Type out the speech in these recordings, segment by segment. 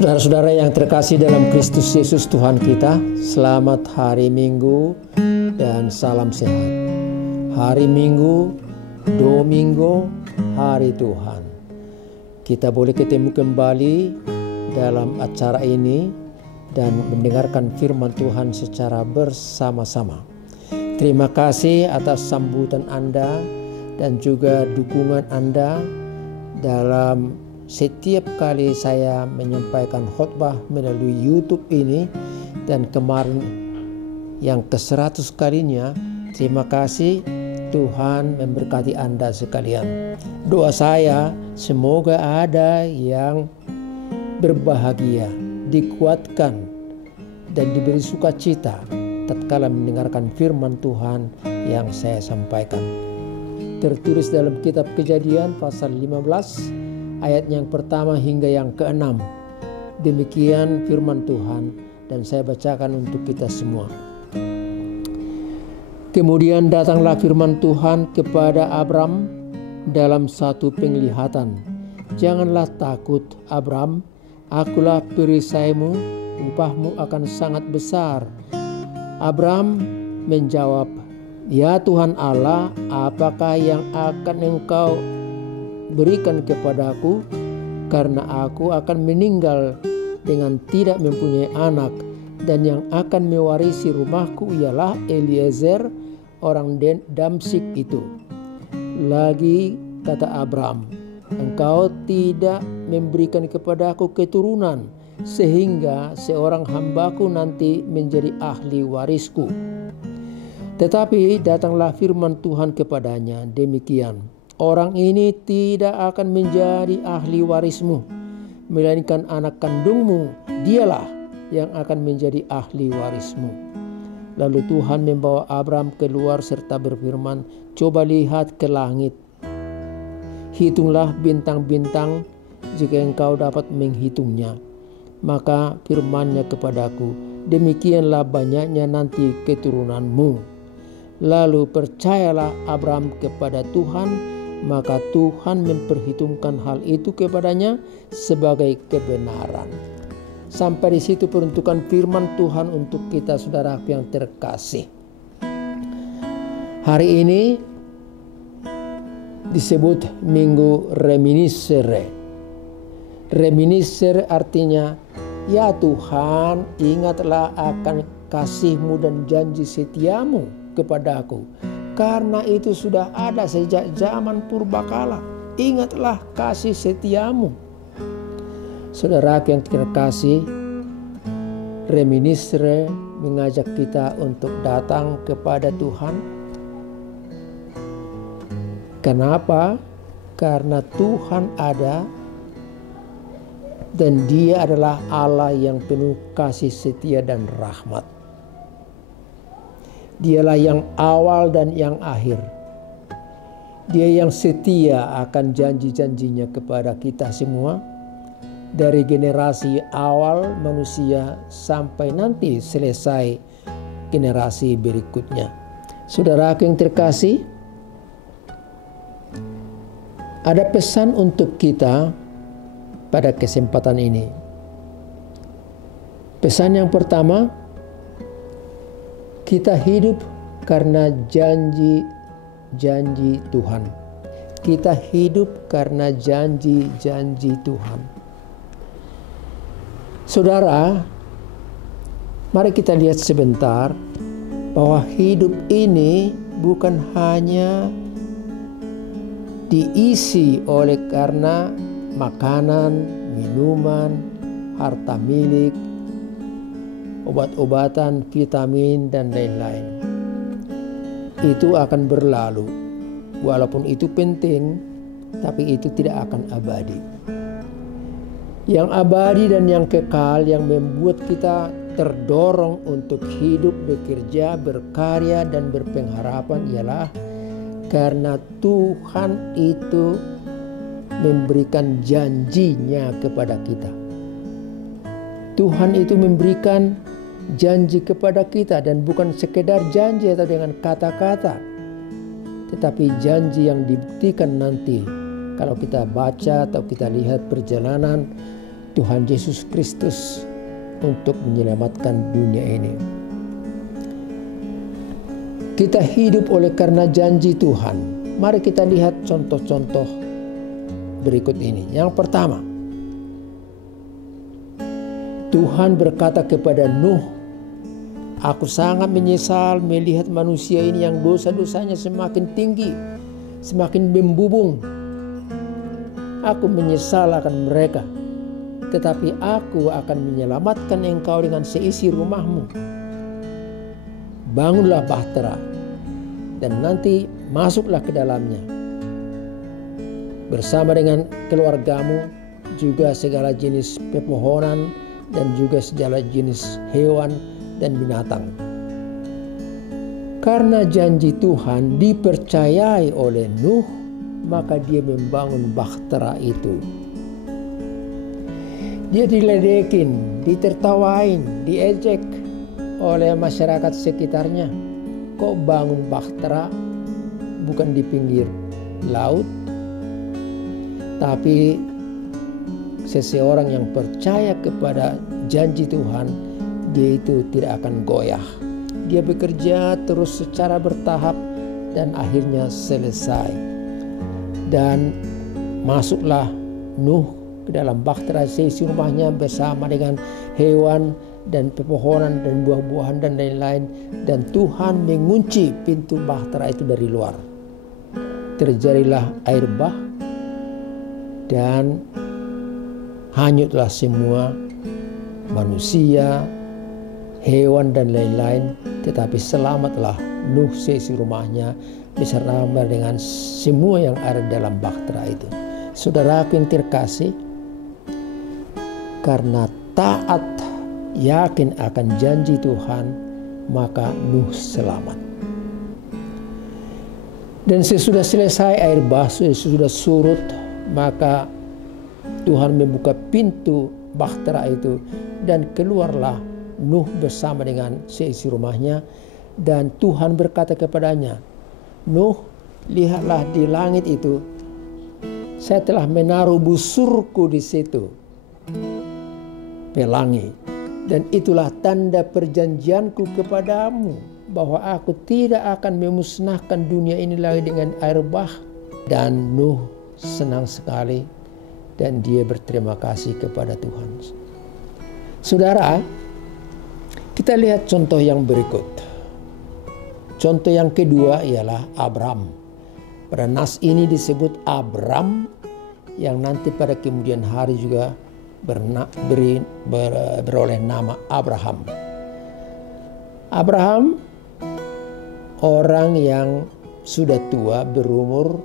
Saudara-saudara yang terkasih dalam Kristus Yesus Tuhan kita, selamat hari Minggu dan salam sehat. Hari Minggu, Domingo, hari Tuhan. Kita boleh ketemu kembali dalam acara ini dan mendengarkan firman Tuhan secara bersama-sama. Terima kasih atas sambutan Anda dan juga dukungan Anda dalam setiap kali saya menyampaikan khotbah melalui YouTube ini, dan kemarin yang ke-100 kalinya. Terima kasih, Tuhan memberkati Anda sekalian. Doa saya semoga ada yang berbahagia, dikuatkan dan diberi sukacita tatkala mendengarkan firman Tuhan yang saya sampaikan. Tertulis dalam kitab Kejadian pasal 15 ayat yang pertama hingga yang ke-6. Demikian firman Tuhan dan saya bacakan untuk kita semua. Kemudian datanglah firman Tuhan kepada Abram dalam satu penglihatan. Janganlah takut, Abram, akulah perisaimu, upahmu akan sangat besar. Abram menjawab, ya Tuhan Allah, apakah yang akan engkau berikan kepadaku, karena aku akan meninggal dengan tidak mempunyai anak, dan yang akan mewarisi rumahku ialah Eliezer orang Damsyik itu. Lagi kata Abram, engkau tidak memberikan kepadaku keturunan, sehingga seorang hambaku nanti menjadi ahli warisku. Tetapi datanglah firman Tuhan kepadanya, demikian, orang ini tidak akan menjadi ahli warismu, melainkan anak kandungmu, dialah yang akan menjadi ahli warismu. Lalu Tuhan membawa Abram keluar serta berfirman, coba lihat ke langit, hitunglah bintang-bintang jika engkau dapat menghitungnya. Maka firman-Nya kepadaku, demikianlah banyaknya nanti keturunanmu. Lalu percayalah Abram kepada Tuhan, maka Tuhan memperhitungkan hal itu kepadanya sebagai kebenaran. Sampai di situ peruntukan firman Tuhan untuk kita, saudara yang terkasih. Hari ini disebut Minggu Reminiscere. Reminiscere artinya, ya Tuhan, ingatlah akan kasih-Mu dan janji setiamu kepadaku, karena itu sudah ada sejak zaman purbakala. Ingatlah kasih setiamu. Saudara yang terkasih, Reminiscere mengajak kita untuk datang kepada Tuhan. Kenapa? Karena Tuhan ada dan Dia adalah Allah yang penuh kasih setia dan rahmat. Dialah yang awal dan yang akhir. Dia yang setia akan janji-janjinya kepada kita semua, dari generasi awal manusia sampai nanti selesai generasi berikutnya. Saudara yang terkasih, ada pesan untuk kita pada kesempatan ini. Pesan yang pertama, kita hidup karena janji-janji Tuhan. Kita hidup karena janji-janji Tuhan. Saudara, mari kita lihat sebentar bahwa hidup ini bukan hanya diisi oleh karena makanan, minuman, harta milik, obat-obatan, vitamin, dan lain-lain. Itu akan berlalu. Walaupun itu penting, tapi itu tidak akan abadi. Yang abadi dan yang kekal, yang membuat kita terdorong untuk hidup, bekerja, berkarya, dan berpengharapan ialah karena Tuhan itu memberikan janjinya kepada kita. Tuhan itu memberikan janji kepada kita, dan bukan sekedar janji atau dengan kata-kata, tetapi janji yang dibuktikan nanti. Kalau kita baca atau kita lihat perjalanan Tuhan Yesus Kristus untuk menyelamatkan dunia ini. Kita hidup oleh karena janji Tuhan. Mari kita lihat contoh-contoh berikut ini. Yang pertama, Tuhan berkata kepada Nuh, "Aku sangat menyesal melihat manusia ini yang dosa-dosanya semakin tinggi, semakin membubung. Aku menyesal akan mereka. Tetapi aku akan menyelamatkan engkau dengan seisi rumahmu. Bangunlah bahtera dan nanti masuklah ke dalamnya. Bersama dengan keluargamu, juga segala jenis pepohonan dan juga segala jenis hewan dan binatang." Karena janji Tuhan dipercayai oleh Nuh, maka dia membangun bahtera itu. Dia diledekin, ditertawain, diejek oleh masyarakat sekitarnya. Kok bangun bahtera bukan di pinggir laut? Tapi seseorang yang percaya kepada janji Tuhan, dia itu tidak akan goyah. Dia bekerja terus secara bertahap dan akhirnya selesai. Dan masuklah Nuh ke dalam bahtera seisi rumahnya bersama dengan hewan dan pepohonan dan buah-buahan dan lain-lain. Dan Tuhan mengunci pintu bahtera itu dari luar. Terjadilah air bah dan hanyutlah semua manusia, hewan dan lain-lain. Tetapi selamatlah Nuh seisi rumahnya bersama dengan semua yang ada dalam bahtera itu. Saudaraku yang terkasih, karena taat yakin akan janji Tuhan, maka Nuh selamat. Dan sesudah selesai air bah, sesudah surut, maka Tuhan membuka pintu bahtera itu dan keluarlah Nuh bersama dengan seisi rumahnya. Dan Tuhan berkata kepadanya, "Nuh, lihatlah di langit itu, saya telah menaruh busurku di situ, pelangi. Dan itulah tanda perjanjianku kepadamu, bahwa aku tidak akan memusnahkan dunia ini lagi dengan air bah." Dan Nuh senang sekali dan dia berterima kasih kepada Tuhan. Saudara, kita lihat contoh yang berikut. Contoh yang kedua ialah Abraham. Pada nas ini disebut Abram, yang nanti pada kemudian hari juga beroleh nama Abraham. Abraham orang yang sudah tua berumur,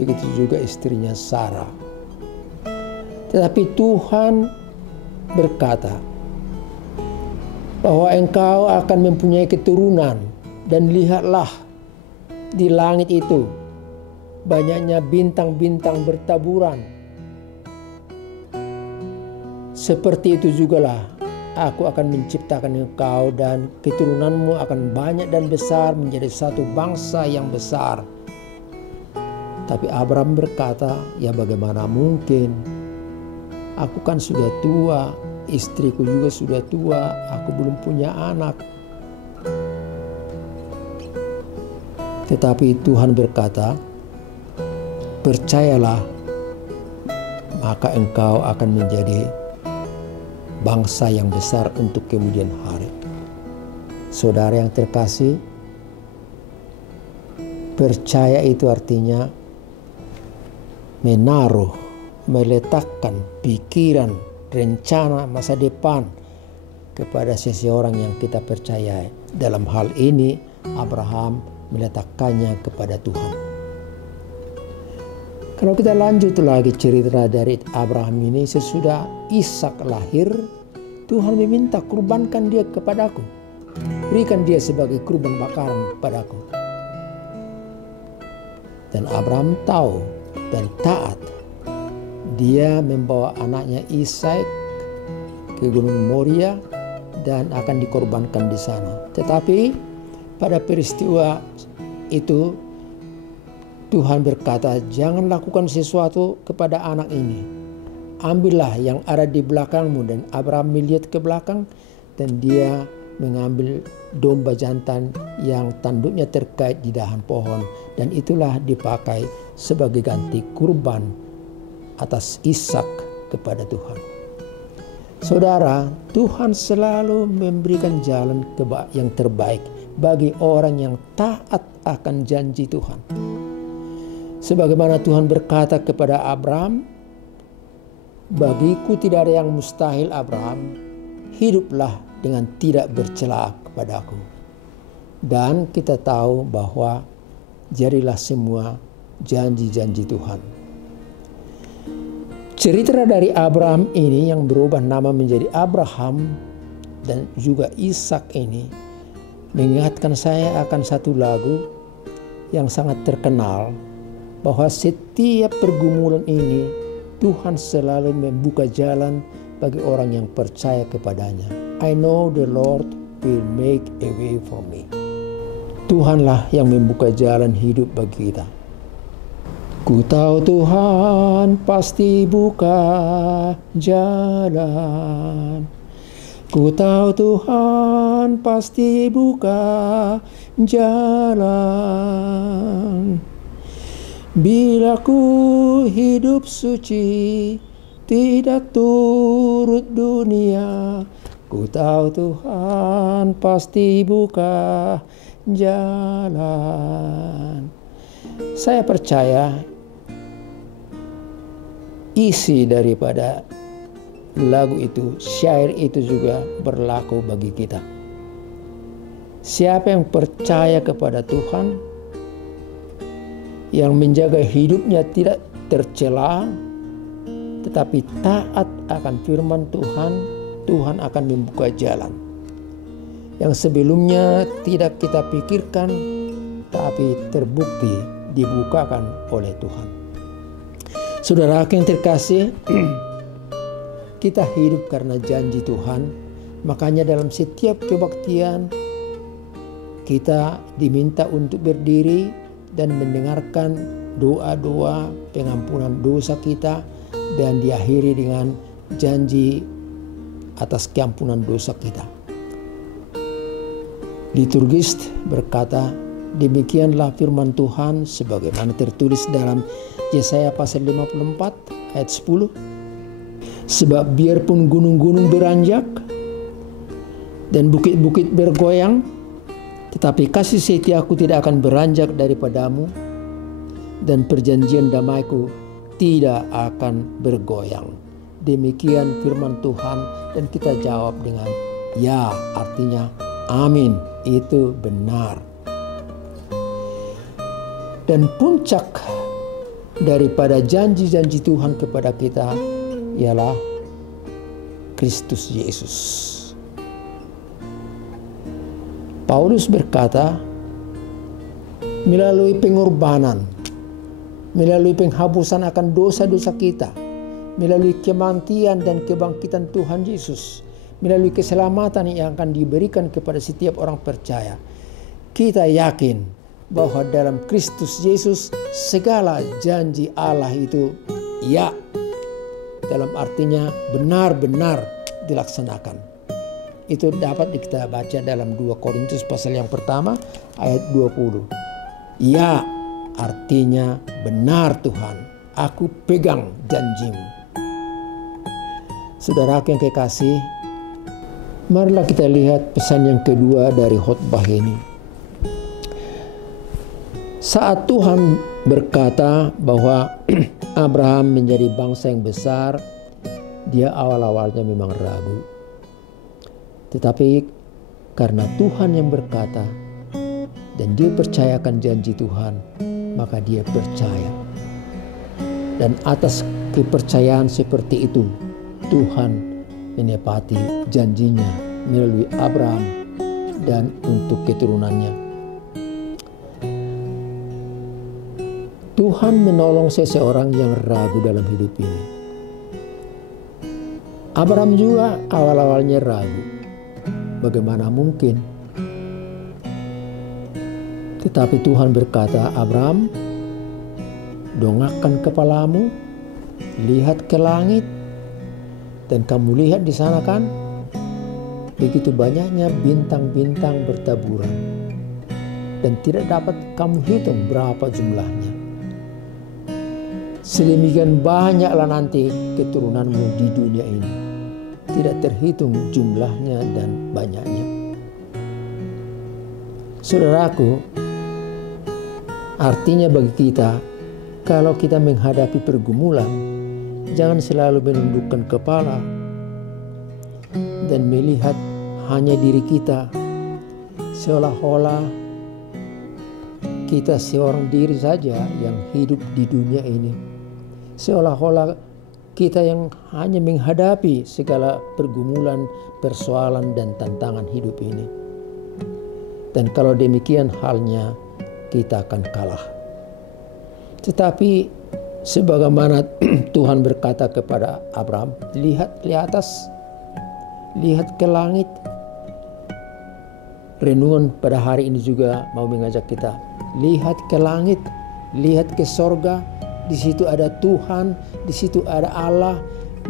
begitu juga istrinya Sarah. Tetapi Tuhan berkata bahwa engkau akan mempunyai keturunan, dan lihatlah di langit itu banyaknya bintang-bintang bertaburan. Seperti itu jugalah aku akan menciptakan engkau, dan keturunanmu akan banyak dan besar, menjadi satu bangsa yang besar. Tapi Abraham berkata, "Ya bagaimana mungkin? Aku kan sudah tua, istriku juga sudah tua, aku belum punya anak." Tetapi Tuhan berkata, "Percayalah, maka engkau akan menjadi bangsa yang besar untuk kemudian hari." Saudara yang terkasih, percaya itu artinya menaruh, meletakkan pikiran, rencana masa depan kepada seseorang yang kita percayai. Dalam hal ini Abraham meletakkannya kepada Tuhan. Kalau kita lanjut lagi cerita dari Abraham ini, sesudah Ishak lahir, Tuhan meminta, "Kurbankan dia kepadaku, berikan dia sebagai kurban bakaran padaku." Dan Abraham tahu dan taat. Dia membawa anaknya Ishak ke Gunung Moria dan akan dikorbankan di sana. Tetapi pada peristiwa itu Tuhan berkata, "Jangan lakukan sesuatu kepada anak ini. ambillah yang ada di belakangmu. Dan Abraham melihat ke belakang dan dia mengambil domba jantan yang tanduknya terkait di dahan pohon. Dan itulah dipakai sebagai ganti kurban atas Ishak kepada Tuhan. Saudara, Tuhan selalu memberikan jalan yang terbaik bagi orang yang taat akan janji Tuhan. Sebagaimana Tuhan berkata kepada Abraham, bagiku tidak ada yang mustahil Abraham, hiduplah dengan tidak bercela kepadaku. Dan kita tahu bahwa jadilah semua janji-janji Tuhan. Cerita dari Abraham ini yang berubah nama menjadi Abraham dan juga Ishak ini mengingatkan saya akan satu lagu yang sangat terkenal, bahwa setiap pergumulan ini Tuhan selalu membuka jalan bagi orang yang percaya kepadanya. I know the Lord will make a way for me. Tuhanlah yang membuka jalan hidup bagi kita. Ku tahu Tuhan pasti buka jalan. Ku tahu Tuhan pasti buka jalan. Bila ku hidup suci, tidak turut dunia, ku tahu Tuhan pasti buka jalan. Saya percaya isi daripada lagu itu, syair itu juga berlaku bagi kita. Siapa yang percaya kepada Tuhan, yang menjaga hidupnya tidak tercela, tetapi taat akan firman Tuhan, Tuhan akan membuka jalan yang sebelumnya tidak kita pikirkan, tapi terbukti dibukakan oleh Tuhan. Saudara yang terkasih, kita hidup karena janji Tuhan. Makanya dalam setiap kebaktian kita diminta untuk berdiri dan mendengarkan doa-doa pengampunan dosa kita, dan diakhiri dengan janji atas keampunan dosa kita. Liturgis berkata, demikianlah firman Tuhan sebagaimana tertulis dalam Yesaya pasal 54 ayat 10. Sebab biarpun gunung-gunung beranjak dan bukit-bukit bergoyang, tetapi kasih setiaku tidak akan beranjak daripadamu, dan perjanjian damaiku tidak akan bergoyang. Demikian firman Tuhan, dan kita jawab dengan ya, artinya amin, itu benar. Dan puncak daripada janji-janji Tuhan kepada kita ialah Kristus Yesus. Paulus berkata, melalui pengorbanan, melalui penghapusan akan dosa-dosa kita, melalui kematian dan kebangkitan Tuhan Yesus, melalui keselamatan yang akan diberikan kepada setiap orang percaya, kita yakin bahwa dalam Kristus Yesus segala janji Allah itu ya, dalam artinya benar-benar dilaksanakan. Itu dapat kita baca dalam 2 Korintus pasal yang pertama ayat 20. Ya, artinya benar Tuhan, aku pegang janjimu. Saudara yang kekasih, marilah kita lihat pesan yang kedua dari khotbah ini. Saat Tuhan berkata bahwa Abraham menjadi bangsa yang besar, dia awal-awalnya memang ragu. Tetapi karena Tuhan yang berkata dan dia percayakan janji Tuhan, maka dia percaya. Dan atas kepercayaan seperti itu, Tuhan menepati janjinya melalui Abraham dan untuk keturunannya. Tuhan menolong seseorang yang ragu dalam hidup ini. Abraham juga awal-awalnya ragu. Bagaimana mungkin? Tetapi Tuhan berkata, Abraham, dongakkan kepalamu, lihat ke langit, Dan kamu lihat di sana kan, begitu banyaknya bintang-bintang bertaburan. Dan tidak dapat kamu hitung berapa jumlahnya. Sedemikian banyaklah nanti keturunanmu di dunia ini. Tidak terhitung jumlahnya dan banyaknya. Saudaraku, artinya bagi kita, kalau kita menghadapi pergumulan, jangan selalu menundukkan kepala dan melihat hanya diri kita, seolah-olah kita seorang diri saja yang hidup di dunia ini. Seolah-olah kita yang hanya menghadapi segala pergumulan, persoalan, dan tantangan hidup ini. Dan kalau demikian halnya, kita akan kalah. Tetapi sebagaimana Tuhan berkata kepada Abraham, lihat ke atas, lihat ke langit. Renungan pada hari ini juga mau mengajak kita, lihat ke langit, lihat ke sorga. Di situ ada Tuhan, di situ ada Allah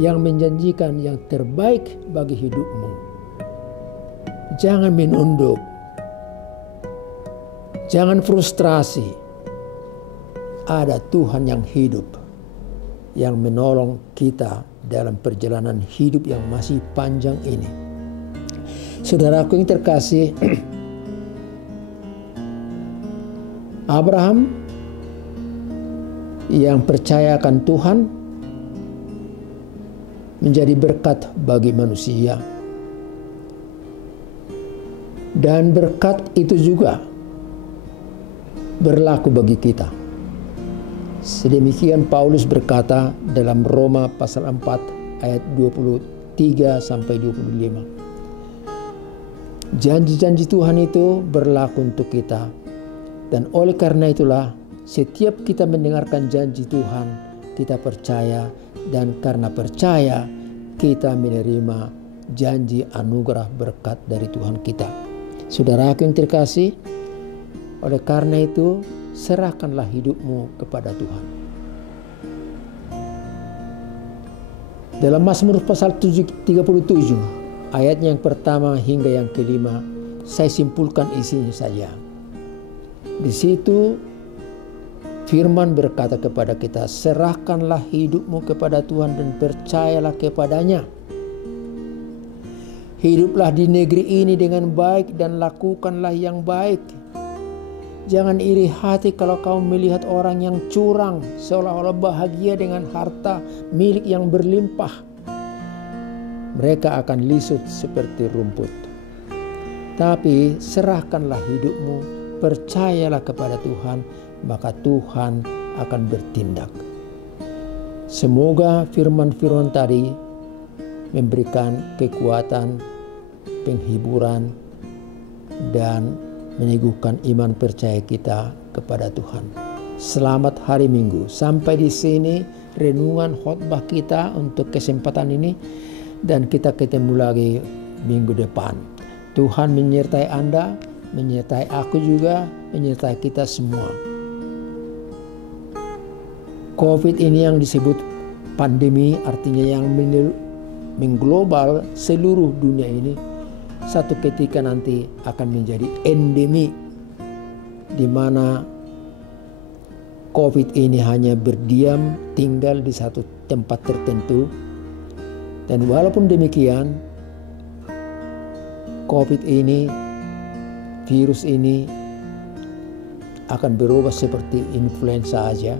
yang menjanjikan yang terbaik bagi hidupmu. Jangan menunduk, jangan frustrasi. Ada Tuhan yang hidup, yang menolong kita dalam perjalanan hidup yang masih panjang ini. Saudaraku yang terkasih, Abraham yang percaya akan Tuhan menjadi berkat bagi manusia. Dan berkat itu juga berlaku bagi kita. Sedemikian Paulus berkata dalam Roma pasal 4 ayat 23 sampai 25. Janji-janji Tuhan itu berlaku untuk kita. Dan oleh karena itulah, setiap kita mendengarkan janji Tuhan, kita percaya, dan karena percaya kita menerima janji anugerah berkat dari Tuhan kita. Saudaraku yang terkasih, oleh karena itu serahkanlah hidupmu kepada Tuhan. Dalam Mazmur pasal 37 ayatnya yang pertama hingga yang kelima, saya simpulkan isinya saja. Di situ firman berkata kepada kita, serahkanlah hidupmu kepada Tuhan dan percayalah kepadanya. Hiduplah di negeri ini dengan baik dan lakukanlah yang baik. Jangan iri hati kalau kau melihat orang yang curang, seolah-olah bahagia dengan harta milik yang berlimpah. Mereka akan lisut seperti rumput. Tapi serahkanlah hidupmu, percayalah kepada Tuhan, maka Tuhan akan bertindak. Semoga firman-firman tadi memberikan kekuatan, penghiburan, dan meneguhkan iman percaya kita kepada Tuhan. Selamat hari Minggu. Sampai di sini renungan khotbah kita untuk kesempatan ini, dan kita ketemu lagi minggu depan. Tuhan menyertai Anda, menyertai aku juga, menyertai kita semua. COVID ini yang disebut pandemi, artinya yang mengglobal seluruh dunia ini, satu ketika nanti akan menjadi endemi, di mana COVID ini hanya berdiam tinggal di satu tempat tertentu. Dan walaupun demikian, COVID ini, virus ini akan berubah seperti influenza aja,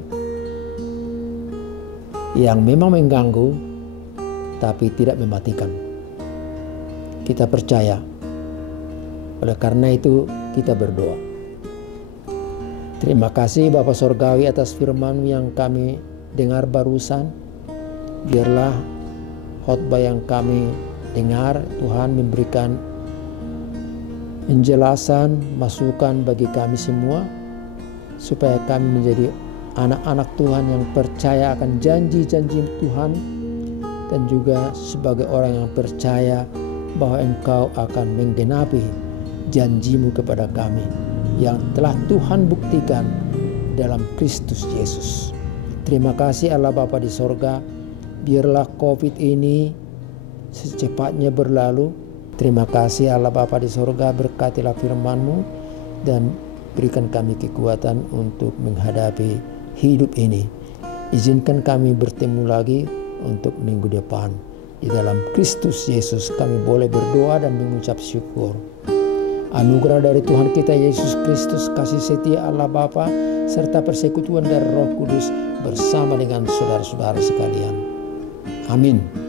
yang memang mengganggu tapi tidak mematikan. Kita percaya. Oleh karena itu kita berdoa. Terima kasih Bapa Sorgawi atas firman yang kami dengar barusan. Biarlah khotbah yang kami dengar, Tuhan memberikan penjelasan, masukan bagi kami semua, supaya kami menjadi anak-anak Tuhan yang percaya akan janji-janji Tuhan, dan juga sebagai orang yang percaya bahwa Engkau akan menggenapi janjimu kepada kami yang telah Tuhan buktikan dalam Kristus Yesus. Terima kasih Allah Bapa di sorga. Biarlah COVID ini secepatnya berlalu. Terima kasih Allah Bapa di sorga, berkatilah firman-Mu dan berikan kami kekuatan untuk menghadapi hidup ini. Izinkan kami bertemu lagi untuk minggu depan. Di dalam Kristus Yesus kami boleh berdoa dan mengucap syukur. Anugerah dari Tuhan kita Yesus Kristus, kasih setia Allah Bapa, serta persekutuan dari Roh Kudus bersama dengan saudara-saudara sekalian. Amin.